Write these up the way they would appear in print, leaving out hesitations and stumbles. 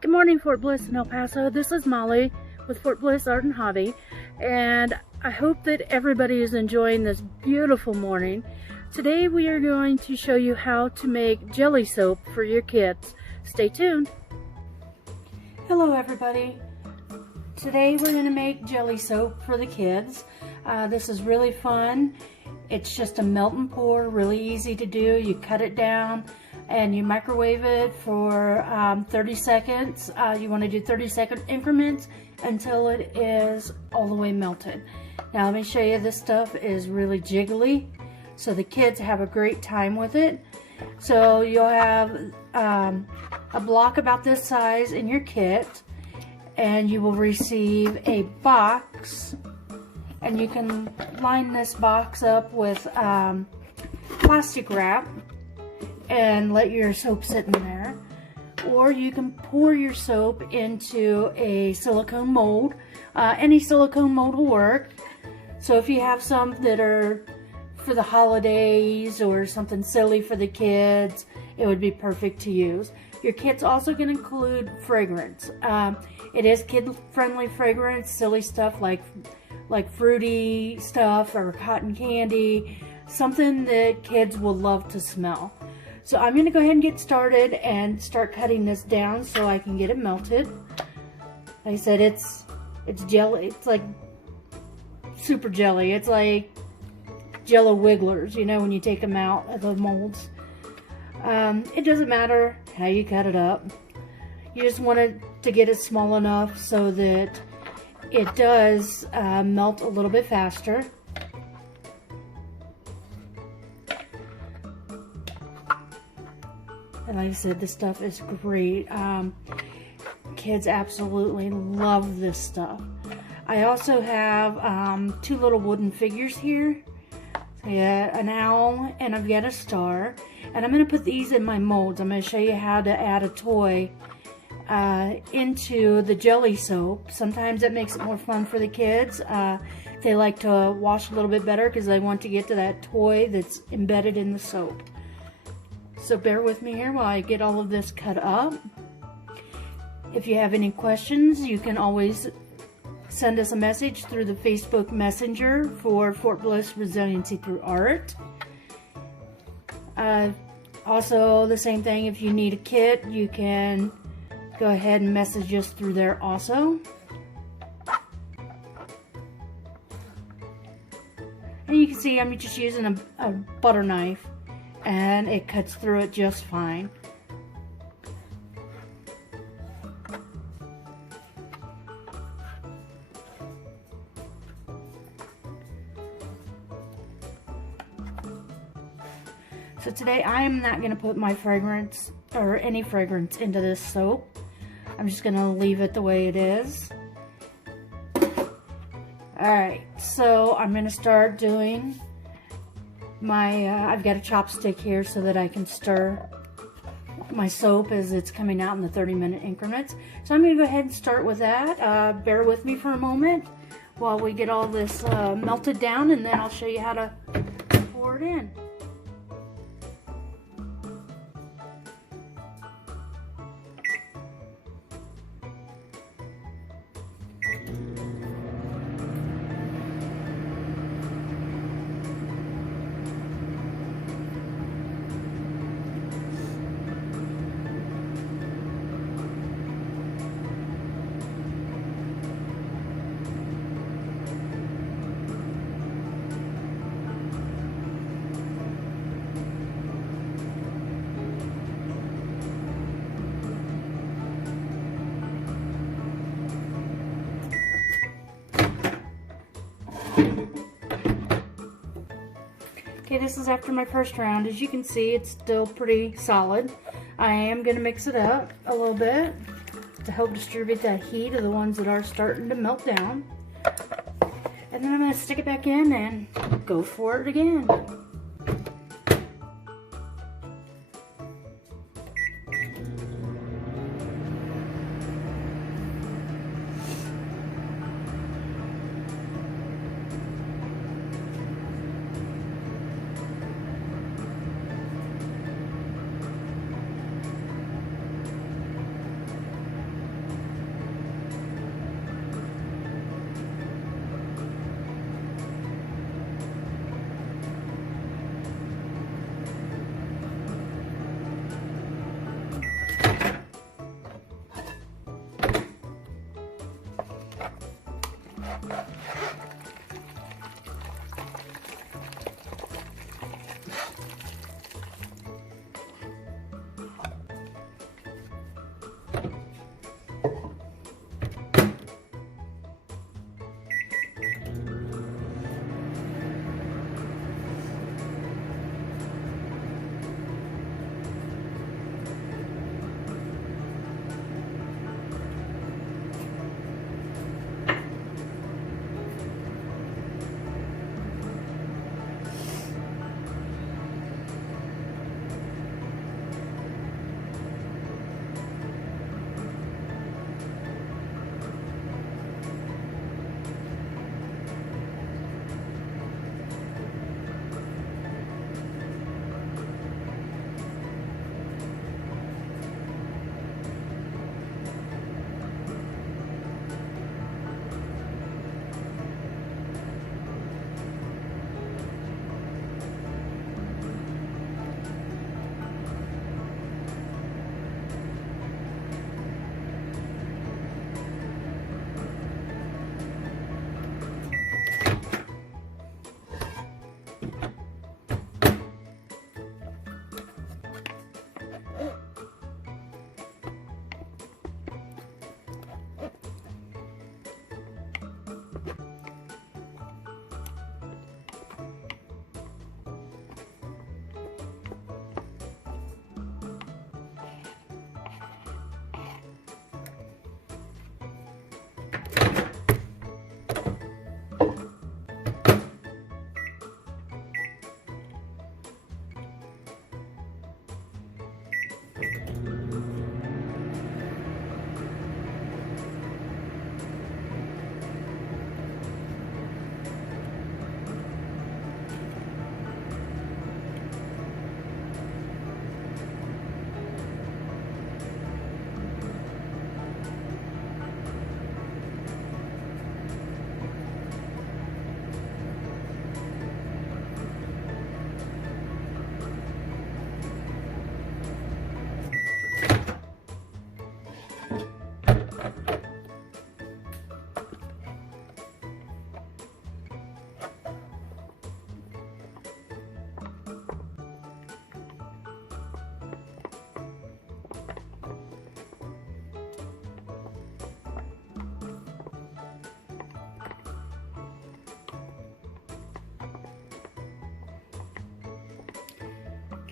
Good morning, Fort Bliss in El Paso. This is Molly with Fort Bliss Art and Hobby, and I hope that everybody is enjoying this beautiful morning. Today we are going to show you how to make jelly soap for your kids. Stay tuned. Hello everybody. Today we're going to make jelly soap for the kids. This is really fun. It's just a melt and pour, really easy to do. You cut it down and you microwave it for 30 seconds. You want to do 30-second increments until it is all the way melted. Now let me show you, this stuff is really jiggly, so the kids have a great time with it. So you'll have a block about this size in your kit, and you will receive a box, and you can line this box up with plastic wrap and let your soap sit in there, or you can pour your soap into a silicone mold. Any silicone mold will work. So if you have some that are for the holidays or something silly for the kids, it would be perfect to use. Your kit's also going to include fragrance. It is kid-friendly fragrance, silly stuff like fruity stuff or cotton candy, something that kids will love to smell. So I'm going to go ahead and get started and start cutting this down so I can get it melted. Like I said, it's jelly. It's like super jelly. It's like Jello wigglers, you know, when you take them out of the molds. It doesn't matter how you cut it up. You just want it to get it small enough so that it does melt a little bit faster. And like I said, this stuff is great. Kids absolutely love this stuff. I also have two little wooden figures here. So yeah, an owl, and I've got a star. And I'm going to put these in my molds. I'm going to show you how to add a toy into the jelly soap. Sometimes it makes it more fun for the kids. They like to wash a little bit better because they want to get to that toy that's embedded in the soap. So bear with me here while I get all of this cut up. If you have any questions, you can always send us a message through the Facebook Messenger for Fort Bliss Resiliency Through Art. Also, the same thing, if you need a kit, you can go ahead and message us through there also. And you can see I'm just using a butter knife, and it cuts through it just fine. So today I am not going to put my fragrance or any fragrance into this soap. I'm just going to leave it the way it is. Alright, so I'm going to start doing my, I've got a chopstick here so that I can stir my soap as it's coming out in the 30-minute increments. So I'm going to go ahead and start with that. Bear with me for a moment while we get all this melted down, and then I'll show you how to pour it in. Okay, this is after my first round. As you can see, it's still pretty solid. I am going to mix it up a little bit to help distribute that heat of the ones that are starting to melt down. And then I'm going to stick it back in and go for it again.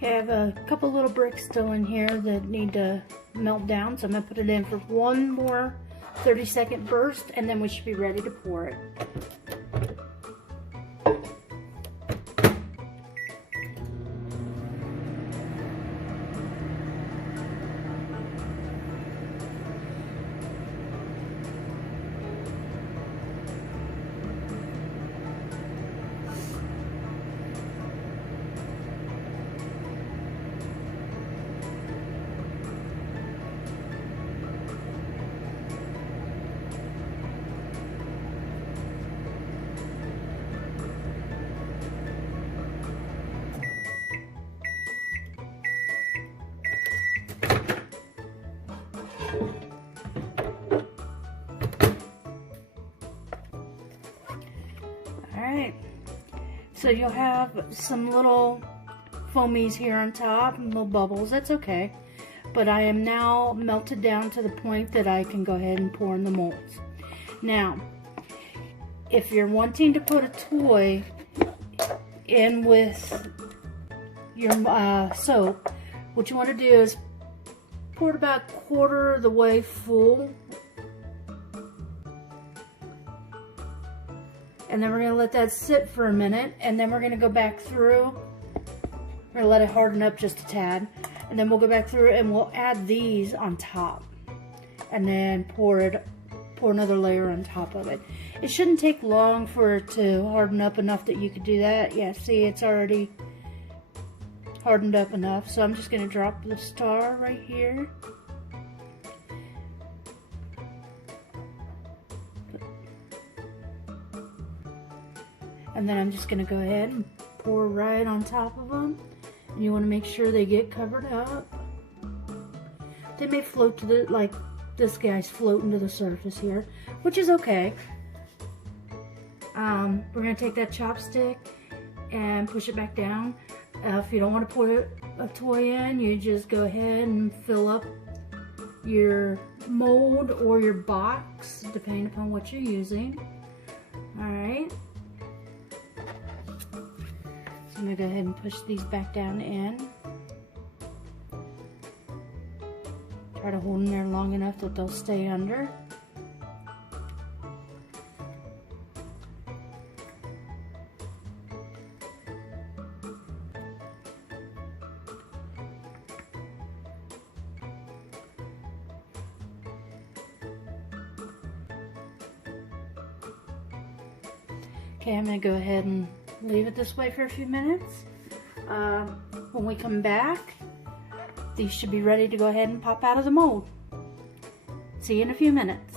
Okay, I have a couple little bricks still in here that need to melt down, so I'm going to put it in for one more 30-second burst, and then we should be ready to pour it. Alright, so you'll have some little foamies here on top and little bubbles. That's okay, but I am now melted down to the point that I can go ahead and pour in the molds. Now, if you're wanting to put a toy in with your soap, what you want to do is pour it about quarter of the way full. And then we're going to let that sit for a minute, and then we're going to go back through. We're going to let it harden up just a tad, and then we'll go back through and we'll add these on top, and then pour another layer on top of it. It shouldn't take long for it to harden up enough that you could do that. Yeah, see, it's already hardened up enough. So I'm just going to drop the star right here. And then I'm just going to go ahead and pour right on top of them. And you want to make sure they get covered up. They may float to the, like this guy's floating to the surface here, which is okay. We're going to take that chopstick and push it back down. If you don't want to put a toy in, you just go ahead and fill up your mold or your box, depending upon what you're using. Alright. I'm going to go ahead and push these back down in. Try to hold them there long enough that they'll stay under. Okay, I'm going to go ahead and leave it this way for a few minutes. When we come back, these should be ready to go ahead and pop out of the mold. See you in a few minutes.